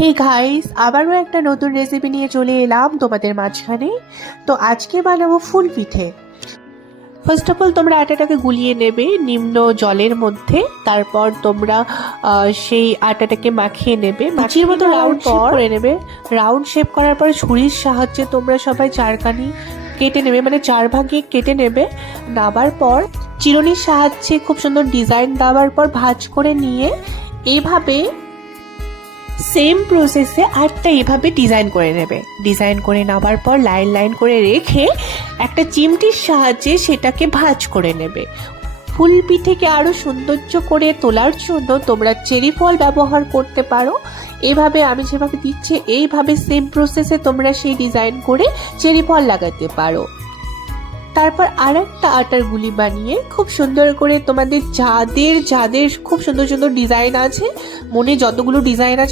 Hey guys, আবারও একটা নতুন রেসিপি নিয়ে চলে এলাম তোমাদের মাঝখানে। তো আজকে বানাবো ফুল পিঠে। ফার্স্ট অফ অল তোমরা আটাটাকে গুলিয়ে নেবে নিম্ন জলের মধ্যে। তারপর তোমরা সেই আটাটাকে মাখিয়ে নেবে, মাখিয়ে মতো রাউন্ড শেপ করে নেবে। রাউন্ড শেপ করার পর ছুরির সাহায্যে তোমরা সবাই চারখানি কেটে নেবে, মানে 4 ভাগে কেটে নেবে। নেবার পর চিরুনির সাহায্যে খুব সুন্দর ডিজাইন দেওয়ার পর ভাঁজ করে নিয়ে এইভাবে সেম প্রসেসে আরটা এভাবে ডিজাইন করে নেবে। ডিজাইন করে নেওয়ার পর লাইন লাইন করে রেখে একটা চিমটির সাহায্যে সেটাকে ভাঁজ করে নেবে। ফুল পিঠেকে আরও সৌন্দর্য করে তোলার জন্য তোমরা চেরি ফল ব্যবহার করতে পারো। এভাবে আমি যেভাবে দিচ্ছি এইভাবে সেম প্রসেসে তোমরা সেই ডিজাইন করে চেরি ফল লাগাতে পারো। তারপর আর একটা আটার গুলি বানিয়ে খুব সুন্দর করে তোমাদের যাদের যাদের খুব সুন্দর সুন্দর ডিজাইন আছে, মনে যতগুলো ডিজাইন আছে